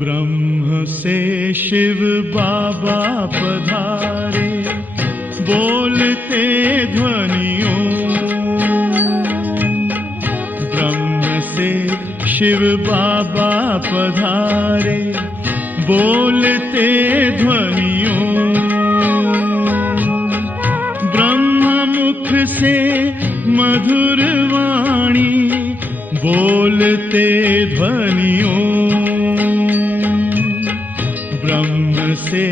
ब्रह्म से शिव बाबा पधारे, बोलते ध्वनियों। ब्रह्म से शिव बाबा पधारे, बोलते ध्वनियों। ब्रह्म मुख से मधुर वाणी, बोलते ध्वनियों। ब्रह्म से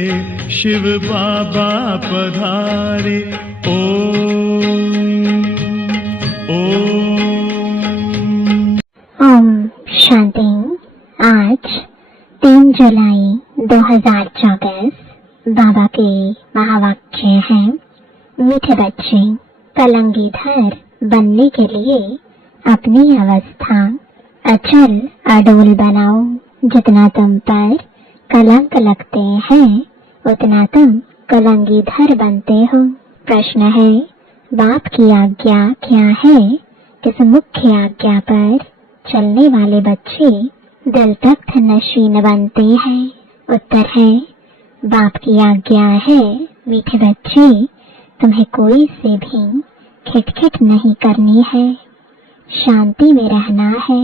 शिव बाबा पधारे, ओम शांति। आज 3 जुलाई 2024 बाबा के महावाक्य हैं। मीठे बच्चे, कलंगीधर बनने के लिए अपनी अवस्था अचल अडोल बनाओ। जितना तुम पर कलंक लगते हैं, उतना तुम कलंगीधर बनते हो। प्रश्न है, बाप की आज्ञा क्या है? किस मुख्य आज्ञा पर चलने वाले बच्चे दिल तख्त नशीन बनते हैं? उत्तर है, बाप की आज्ञा है, मीठे बच्चे, तुम्हें कोई से भी खिटखिट नहीं करनी है, शांति में रहना है।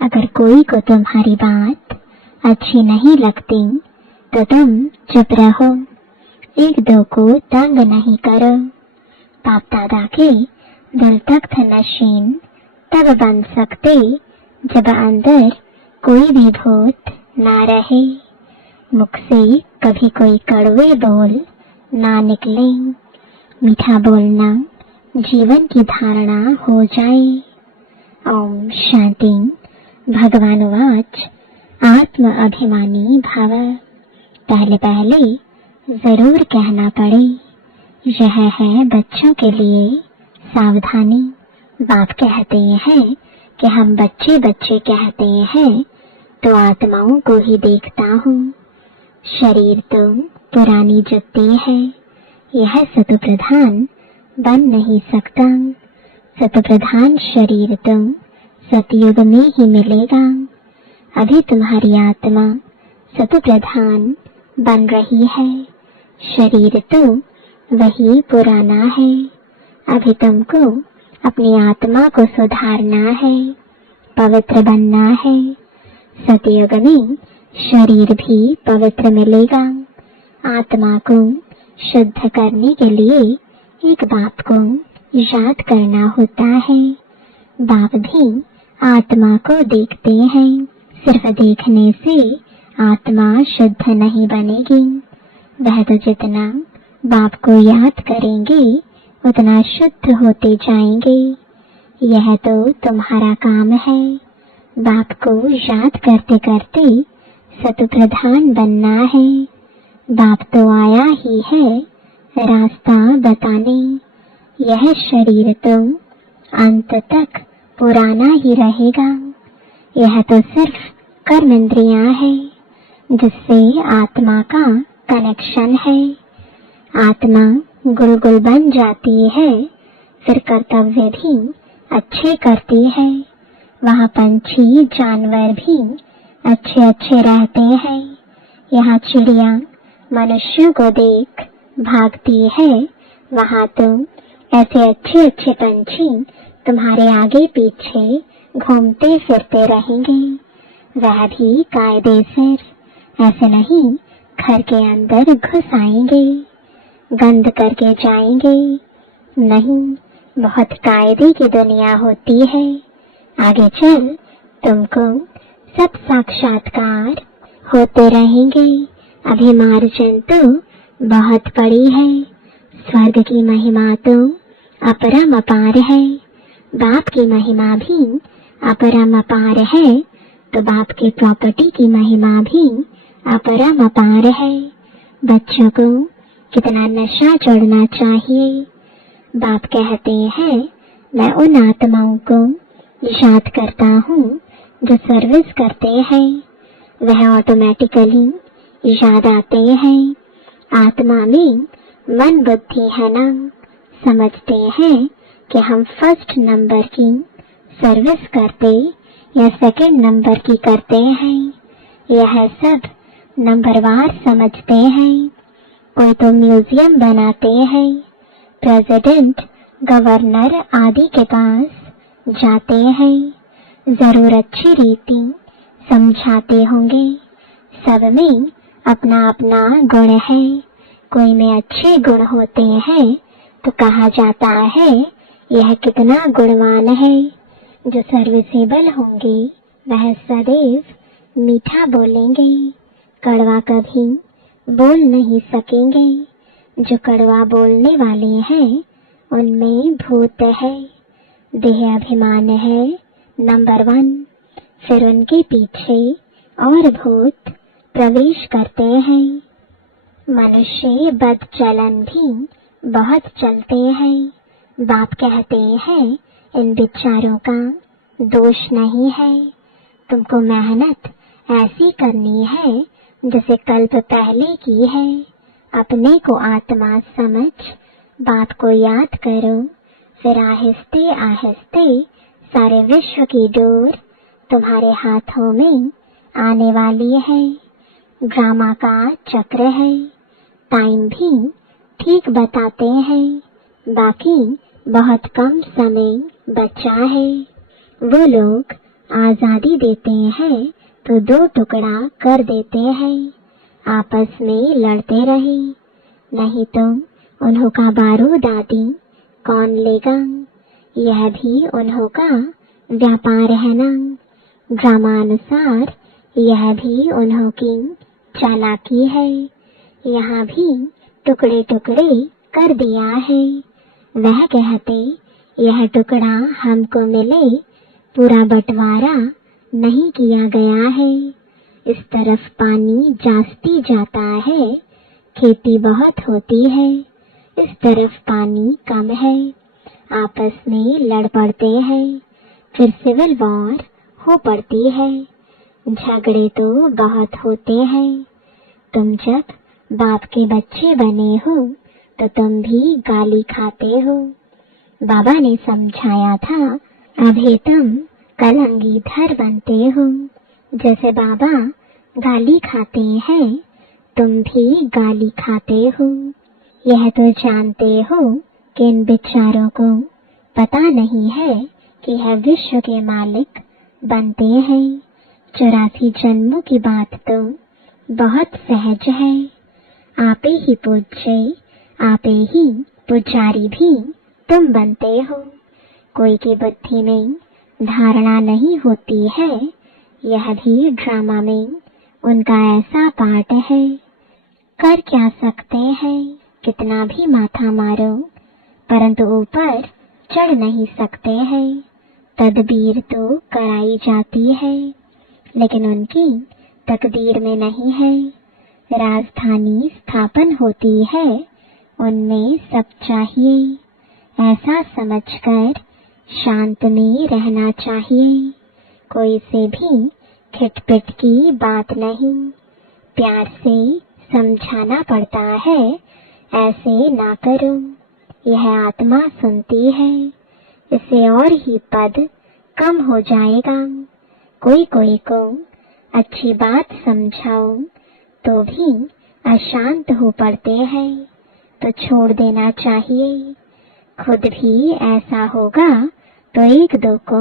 अगर कोई को तुम्हारी बात अच्छी नहीं लगती तो तुम चुप रहो, एक दो को तंग नहीं करो। बाप दादा के दिल तख्त नशीन तब बन सकते जब अंदर कोई भी भूत ना रहे, मुख से कभी कोई कड़वे बोल ना निकले, मीठा बोलना जीवन की धारणा हो जाए। ओम शांति। भगवान वाच, आत्म अभिमानी भव। पहले पहले जरूर कहना पड़े, यह है बच्चों के लिए सावधानी। बाप कहते हैं कि हम बच्चे बच्चे कहते हैं तो आत्माओं को ही देखता हूँ। शरीर तो पुरानी जुत्ती है, यह सतु प्रधान बन नहीं सकता। सतु प्रधान शरीर तो सतयुग में ही मिलेगा। अभी तुम्हारी आत्मा सतु प्रधान बन रही है, शरीर तो वही पुराना है। अभी तुमको अपनी आत्मा को सुधारना है, पवित्र बनना है। सतयुग में शरीर भी पवित्र मिलेगा। आत्मा को शुद्ध करने के लिए एक बात को याद करना होता है। बाप भी आत्मा को देखते हैं, सिर्फ देखने से आत्मा शुद्ध नहीं बनेगी। वह तो जितना बाप को याद करेंगे उतना शुद्ध होते जाएंगे। यह तो तुम्हारा काम है, बाप को याद करते करते सतु प्रधान बनना है। बाप तो आया ही है रास्ता बताने। यह शरीर तो अंत तक पुराना ही रहेगा। यह तो सिर्फ कर्म इंद्रियां है जिससे आत्मा का कनेक्शन है। आत्मा गुलगुल बन जाती है, फिर कर्तव्य भी अच्छे करती है। वहाँ पंछी जानवर भी अच्छे अच्छे रहते हैं। यहाँ चिड़िया मनुष्यों को देख भागती है, वहाँ तो ऐसे अच्छे अच्छे पंछी तुम्हारे आगे पीछे घूमते फिरते रहेंगे। वह भी कायदे से, ऐसे नहीं घर के अंदर घुस आएंगे, गंद करके जाएंगे। नहीं, बहुत कायदे की दुनिया होती है। आगे चल तुमको सब साक्षात्कार होते रहेंगे। अभी मार्जन तो बहुत बड़ी है। स्वर्ग की महिमा तो अपरम अपार है। बाप की महिमा भी अपरम अपार है, तो बाप की प्रॉपर्टी की महिमा भी अपरम अपार है। बच्चों को कितना नशा चढ़ना चाहिए। बाप कहते हैं मैं उन आत्माओं को याद करता हूँ जो सर्विस करते हैं, वह ऑटोमेटिकली याद आते हैं। आत्मा में मन बुद्धि है ना, समझते हैं कि हम फर्स्ट नंबर की सर्विस करते या सेकंड नंबर की करते हैं। यह सब नंबरवार समझते हैं। कोई तो म्यूजियम बनाते हैं, प्रेसिडेंट गवर्नर आदि के पास जाते हैं, जरूर अच्छी रीति समझाते होंगे। सब में अपना अपना गुण है। कोई में अच्छे गुण होते हैं तो कहा जाता है यह कितना गुणवान है। जो सर्विसेबल होंगे वह सदैव मीठा बोलेंगे, कड़वा कभी बोल नहीं सकेंगे। जो कड़वा बोलने वाले हैं उनमें भूत है, देह अभिमान है नंबर 1। फिर उनके पीछे और भूत प्रवेश करते हैं। मनुष्य बद चलन भी बहुत चलते हैं। बाप कहते हैं इन विचारों का दोष नहीं है। तुमको मेहनत ऐसी करनी है जैसे कल्प पहले की है। अपने को आत्मा समझ बात को याद करो, फिर आहिस्ते आहिस्ते सारे विश्व की डोर तुम्हारे हाथों में आने वाली है। ड्रामा का चक्र है, टाइम भी ठीक बताते हैं, बाकी बहुत कम समय बचा है। वो लोग आजादी देते हैं तो 2 टुकड़ा कर देते हैं, आपस में लड़ते रहे, नहीं तो उन्हों का बारूद आदि कौन लेगा। यह भी उन्हों का व्यापार है ना। ड्रामानुसार यह भी उन्हों की चालाकी है। यहाँ भी टुकड़े टुकड़े कर दिया है। वह कहते यह टुकड़ा हमको मिले, पूरा बंटवारा नहीं किया गया है। इस तरफ पानी जास्ती जाता है, खेती बहुत होती है, इस तरफ पानी कम है, आपस में लड़ पड़ते हैं, फिर सिविल वॉर हो पड़ती है। झगड़े तो बहुत होते हैं। तुम जब बाप के बच्चे बने हो तो तुम भी गाली खाते हो। बाबा ने समझाया था अभी तुम कलंगीधर बनते हो। जैसे बाबा गाली खाते हैं तुम भी गाली खाते हो। यह तो जानते हो कि इन विचारों को पता नहीं है कि यह विश्व के मालिक बनते हैं। 84 जन्मों की बात तो बहुत सहज है। आपे ही पूज्य, आपे ही पुजारी भी तुम बनते हो। कोई की बुद्धि में धारणा नहीं होती है, यह भी ड्रामा में उनका ऐसा पार्ट है। कर क्या सकते हैं, कितना भी माथा मारो, परंतु ऊपर चढ़ नहीं सकते हैं। तदबीर तो कराई जाती है, लेकिन उनकी तकदीर में नहीं है। राजधानी स्थापन होती है, उनमें सब चाहिए। ऐसा समझकर शांत में रहना चाहिए। कोई से भी खिटपिट की बात नहीं, प्यार से समझाना पड़ता है, ऐसे ना करो। यह आत्मा सुनती है, इसे और ही पद कम हो जाएगा। कोई कोई को अच्छी बात समझाओ तो भी अशांत हो पड़ते हैं, तो छोड़ देना चाहिए। खुद भी ऐसा होगा तो 1-2 को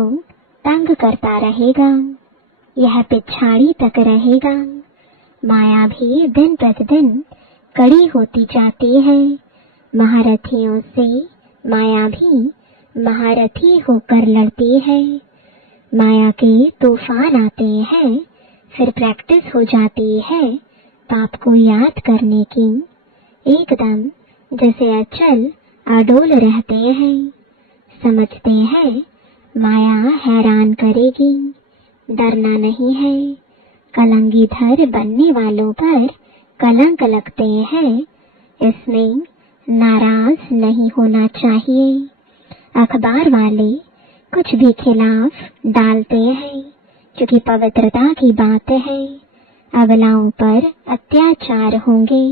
तंग करता रहेगा, यह पिछाड़ी तक रहेगा। माया भी दिन प्रतिदिन कड़ी होती जाती है। महारथियों से माया भी महारथी होकर लड़ती है। माया के तूफान आते हैं, फिर प्रैक्टिस हो जाती है पाप को याद करने की। एकदम जैसे अचल अडोल रहते हैं, समझते हैं माया हैरान करेगी, डरना नहीं है। कलंगीधर बनने वालों पर कलंक लगते हैं, इसमें नाराज नहीं होना चाहिए। अखबार वाले कुछ भी खिलाफ डालते हैं क्योंकि पवित्रता की बात है। अबलाओं पर अत्याचार होंगे।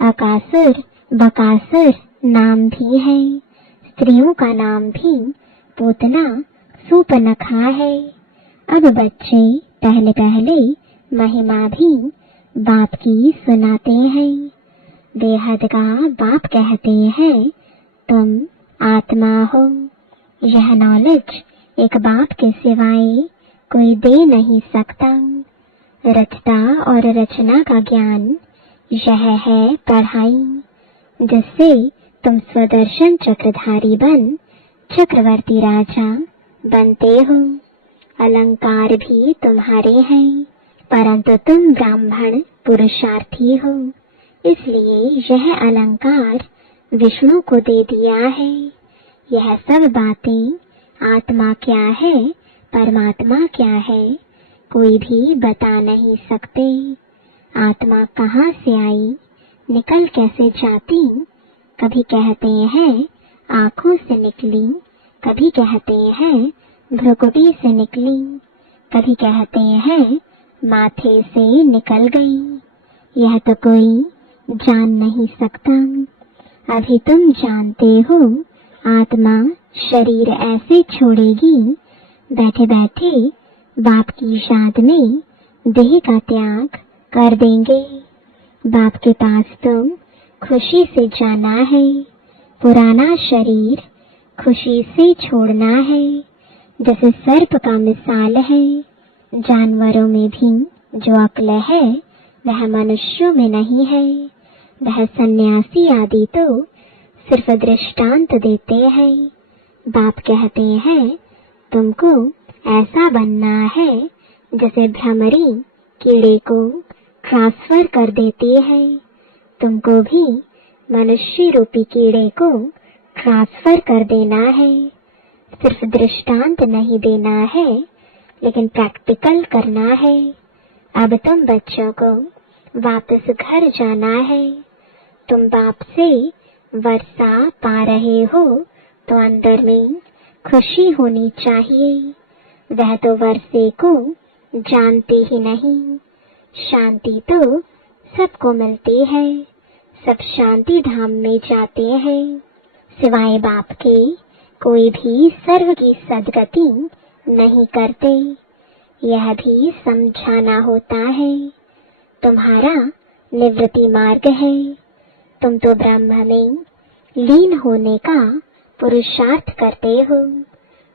अकासुर बकासुर नाम भी है। स्त्रियों का नाम भी पूतना सूपनखा है। अब बच्चे पहले पहले महिमा भी बाप की सुनाते हैं। बेहद का बाप कहते हैं तुम आत्मा हो। यह नॉलेज एक बाप के सिवाय कोई दे नहीं सकता। रचता और रचना का ज्ञान यह है पढ़ाई, जिससे तुम स्वदर्शन चक्रधारी बन चक्रवर्ती राजा बनते हो। अलंकार भी तुम्हारे हैं, परंतु तुम ब्राह्मण पुरुषार्थी हो, इसलिए यह अलंकार विष्णु को दे दिया है। यह सब बातें आत्मा क्या है, परमात्मा क्या है, कोई भी बता नहीं सकते। आत्मा कहाँ से आई, निकल कैसे जाती, कभी कहते हैं आंखों से निकली, कभी कहते हैं भ्रुकुटी से निकली, कभी कहते हैं माथे से निकल गई। यह तो कोई जान नहीं सकता। अभी तुम जानते हो आत्मा शरीर ऐसे छोड़ेगी, बैठे बैठे बाप की याद में देह का त्याग कर देंगे। बाप के पास तुम खुशी से जाना है। पुराना शरीर खुशी से छोड़ना है। जैसे सर्प का मिसाल है, जानवरों में भी जो अक्ल है वह मनुष्यों में नहीं है। वह सन्यासी आदि तो सिर्फ दृष्टांत देते हैं। बाप कहते हैं तुमको ऐसा बनना है जैसे भ्रमरी कीड़े को ट्रांसफर कर देती है। तुमको भी मनुष्य रूपी कीड़े को ट्रांसफर कर देना है। सिर्फ दृष्टांत नहीं देना है, लेकिन प्रैक्टिकल करना है। अब तुम बच्चों को वापस घर जाना है। तुम बाप से वर्षा पा रहे हो तो अंदर में खुशी होनी चाहिए। वह तो वर्षे को जानते ही नहीं। शांति तो सबको मिलती है। सब शांति धाम में जाते हैं। सिवाय बाप के कोई भी सर्व की सदगति नहीं करते। यह भी समझाना होता है। तुम्हारा निवृत्ति मार्ग है। तुम तो ब्रह्म में लीन होने का पुरुषार्थ करते हो।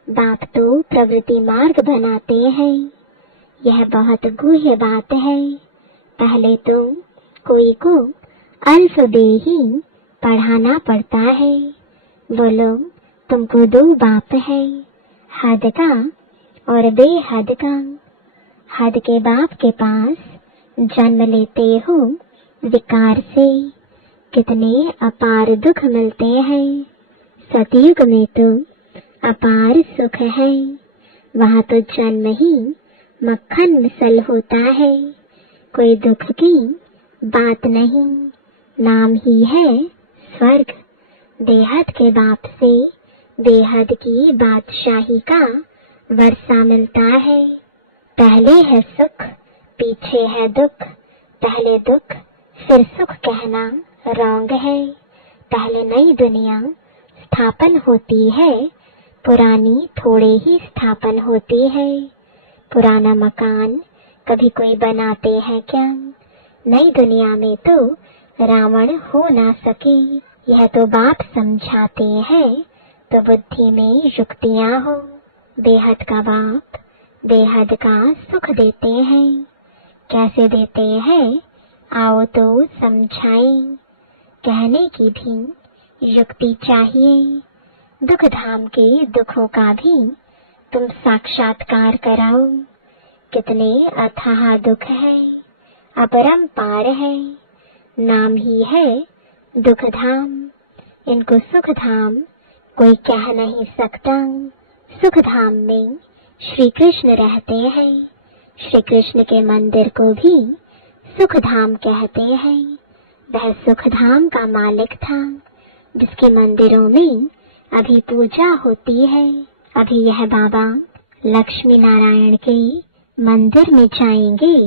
बाप तो प्रवृत्ति मार्ग बनाते हैं। यह बहुत गुह्य बात है। पहले तो कोई को अल्पदेही पढ़ाना पड़ता है। बोलो तुमको दो बाप है, हद का और बेहद का। हद के बाप के पास जन्म लेते हो विकार से। कितने अपार दुख मिलते हैं। सतयुग में तो अपार सुख है। वहाँ तो जन्म ही मक्खन मिसल होता है। कोई दुख की बात नहीं। नाम ही है स्वर्ग। बेहद के बाप से बेहद की बादशाही का वर्षा मिलता है। पहले है सुख, पीछे है दुख। पहले दुख फिर सुख कहना रॉन्ग है। पहले नई दुनिया स्थापन होती है, पुरानी थोड़े ही स्थापन होती है। पुराना मकान कभी कोई बनाते हैं क्या? नई दुनिया में तो रावण हो ना सके। यह तो बाप समझाते हैं तो बुद्धि में युक्तियां हो। बेहद का बाप बेहद का सुख देते हैं। कैसे देते हैं आओ तो समझाएं। कहने की भी युक्ति चाहिए। दुख धाम के दुखों का भी तुम साक्षात्कार कराओ। कितने अथाह दुख है, अपरंपार है। नाम ही है दुख धाम। इनको सुख धाम कोई कह नहीं सकता। सुख धाम में श्री कृष्ण रहते हैं। श्री कृष्ण के मंदिर को भी सुख धाम कहते हैं। वह सुख धाम का मालिक था। जिसके मंदिरों में अभी पूजा होती है। अभी यह बाबा लक्ष्मी नारायण के मंदिर में जाएंगे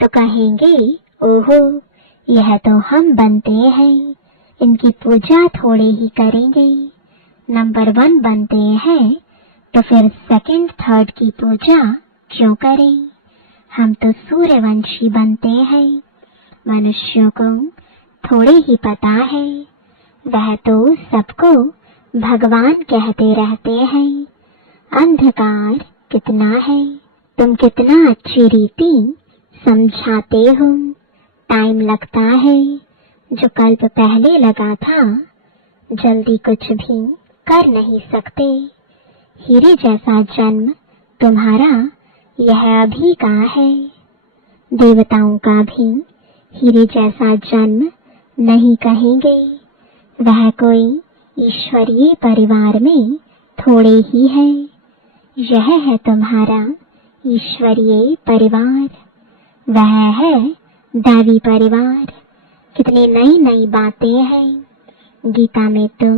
तो कहेंगे, ओहो, यह तो हम बनते हैं, इनकी पूजा थोड़े ही करेंगे। नंबर 1 बनते हैं तो फिर सेकंड थर्ड की पूजा क्यों करें? हम तो सूर्यवंशी बनते हैं। मनुष्यों को थोड़े ही पता है, वह तो सबको भगवान कहते रहते हैं। अंधकार कितना है, तुम कितना अच्छी रीति समझाते हो। टाइम लगता है, जो कल्प पहले लगा था, जल्दी कुछ भी कर नहीं सकते। हीरे जैसा जन्म तुम्हारा यह अभी का है। देवताओं का भी हीरे जैसा जन्म नहीं कहेंगे, वह कोई ईश्वरीय परिवार में थोड़े ही है। यह है तुम्हारा ईश्वरीय परिवार, वह है दैवी परिवार। कितनी नई नई बातें हैं। गीता में तो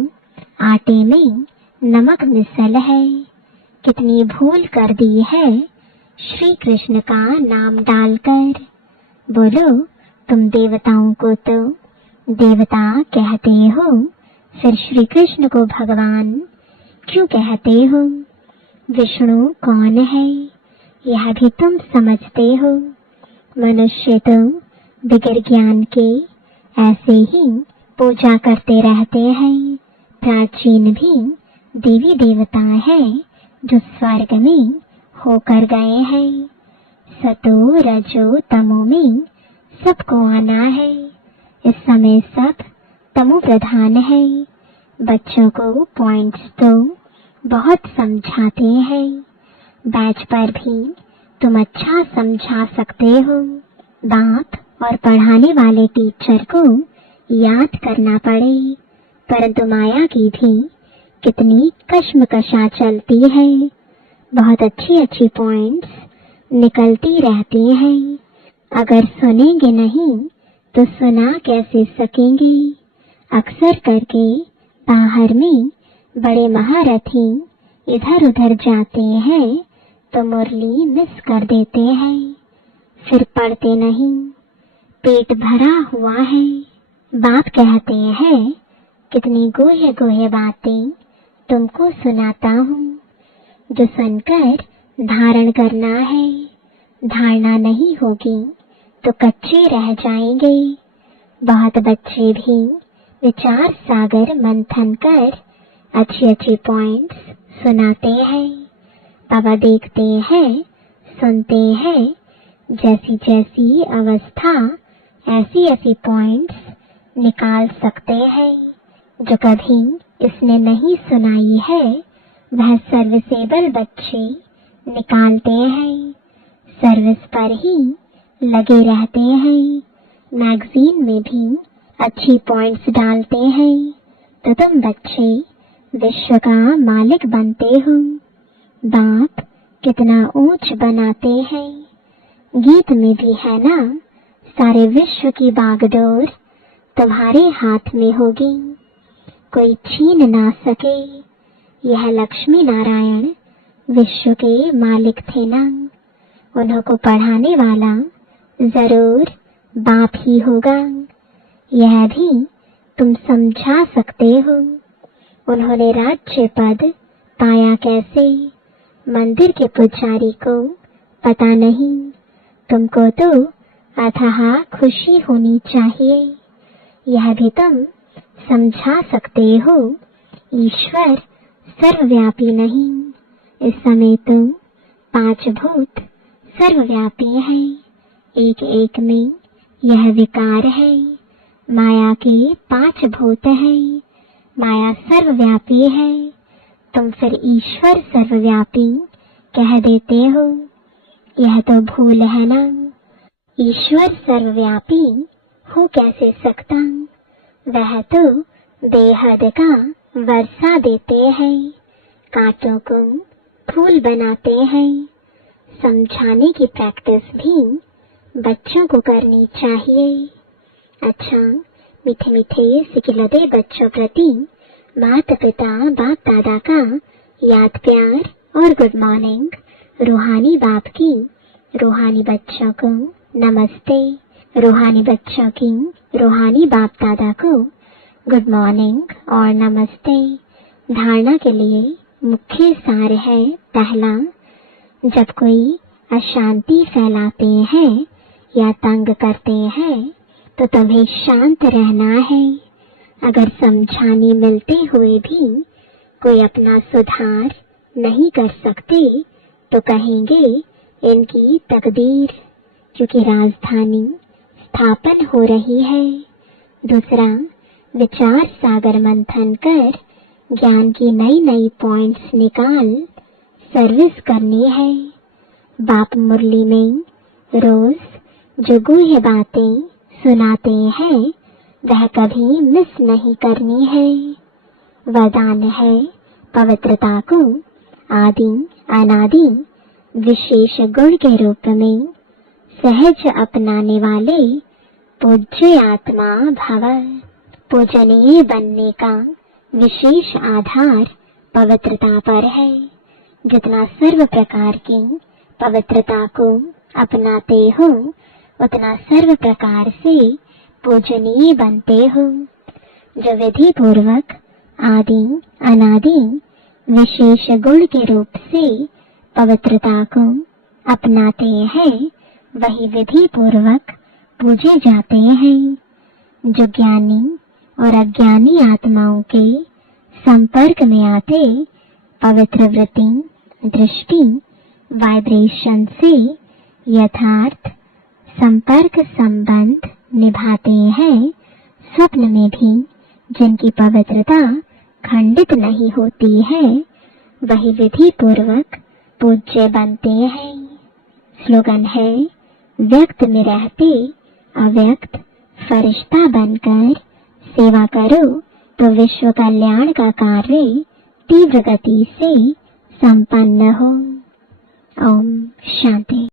आटे में नमक मिसल है। कितनी भूल कर दी है श्री कृष्ण का नाम डालकर। बोलो, तुम देवताओं को तो देवता कहते हो, फिर श्री कृष्ण को भगवान क्यों कहते हो? विष्णु कौन है, यह भी तुम समझते हो। मनुष्य तो बिगर ज्ञान के ऐसे ही पूजा करते रहते हैं। प्राचीन भी देवी देवता है जो स्वर्ग में होकर गए हैं। सतो रजो तमो में सबको आना है। इस समय सब तमो प्रधान है। बच्चों को पॉइंट्स तो बहुत समझाते हैं। बैच पर भी तुम अच्छा समझा सकते हो। बाप और पढ़ाने वाले टीचर को याद करना पड़े, परंतु माया की भी कितनी कश्मकशा चलती है। बहुत अच्छी अच्छी पॉइंट्स निकलती रहती हैं। अगर सुनेंगे नहीं तो सुना कैसे सकेंगे? अक्सर करके बाहर में बड़े महारथी इधर उधर जाते हैं तो मुरली मिस कर देते हैं, फिर पढ़ते नहीं। पेट भरा हुआ है। बाप कहते हैं, कितनी गुह्य गुह्य बातें तुमको सुनाता हूँ, जो सुनकर धारण करना है। धारणा नहीं होगी तो कच्चे रह जाएंगे। बहुत बच्चे भी विचार सागर मंथन कर अच्छी अच्छी पॉइंट्स सुनाते हैं। बाबा देखते हैं, सुनते हैं, जैसी जैसी अवस्था ऐसी ऐसी पॉइंट्स निकाल सकते हैं। जो कभी इसने नहीं सुनाई है वह सर्विसेबल बच्चे निकालते हैं। सर्विस पर ही लगे रहते हैं। मैगजीन में भी अच्छी पॉइंट्स डालते हैं तो तुम बच्चे विश्व का मालिक बनते हो। बाप कितना ऊंच बनाते हैं। गीत में भी है ना, सारे विश्व की बागडोर तुम्हारे हाथ में होगी, कोई छीन ना सके। यह लक्ष्मी नारायण विश्व के मालिक थे ना, उन्हों को पढ़ाने वाला जरूर बाप ही होगा। यह भी तुम समझा सकते हो। उन्होंने राज्य पद पाया कैसे? मंदिर के पुजारी को पता नहीं। तुमको तो अथाह खुशी होनी चाहिए। यह भी तुम समझा सकते हो। ईश्वर सर्वव्यापी नहीं। इस समय तुम 5 भूत सर्वव्यापी हैं। एक एक में यह विकार है। माया के 5 भूत हैं। माया सर्वव्यापी है, तुम फिर ईश्वर सर्वव्यापी कह देते हो। यह तो भूल है ना। ईश्वर सर्वव्यापी हो कैसे सकता? वह तो बेहद का वर्षा देते हैं, कांटों को फूल बनाते हैं। समझाने की प्रैक्टिस भी बच्चों को करनी चाहिए। अच्छा, मीठे मीठे सिकिलते बच्चों प्रति माता पिता बाप दादा का याद प्यार और गुड मॉर्निंग। रूहानी बाप की रूहानी बच्चों को नमस्ते। रूहानी बच्चों की रूहानी बाप दादा को गुड मॉर्निंग और नमस्ते। धारणा के लिए मुख्य सार है, पहला, जब कोई अशांति फैलाते हैं या तंग करते हैं तो तुम्हें शांत रहना है। अगर समझाने मिलते हुए भी कोई अपना सुधार नहीं कर सकते तो कहेंगे इनकी तकदीर, क्योंकि राजधानी स्थापन हो रही है। दूसरा, विचार सागर मंथन कर ज्ञान की नई नई पॉइंट्स निकाल सर्विस करनी है। बाप मुरली में रोज जो गुह्य बातें सुनाते हैं वह कभी मिस नहीं करनी है। वरदान है पवित्रता को आदि अनादि विशेष गुण के रूप में सहज अपनाने वाले पूज्य आत्मा भव। पूजनीय बनने का विशेष आधार पवित्रता पर है। जितना सर्व प्रकार की पवित्रता को अपनाते हो उतना सर्व प्रकार से पूजनीय बनते हो। जो विधि पूर्वक आदि अनादि विशेष गुण के रूप से पवित्रता को अपनाते हैं वही विधि पूर्वक पूजे जाते हैं। जो ज्ञानी और अज्ञानी आत्माओं के संपर्क में आते पवित्र वृत्ति दृष्टि वाइब्रेशन से यथार्थ संपर्क संबंध निभाते हैं, स्वप्न में भी जिनकी पवित्रता खंडित नहीं होती है वही विधि पूर्वक पूज्य बनते हैं। स्लोगन है, व्यक्त में रहते अव्यक्त फरिश्ता बनकर सेवा करो तो विश्व कल्याण का कार्य तीव्र गति से संपन्न हो। ओम शांति।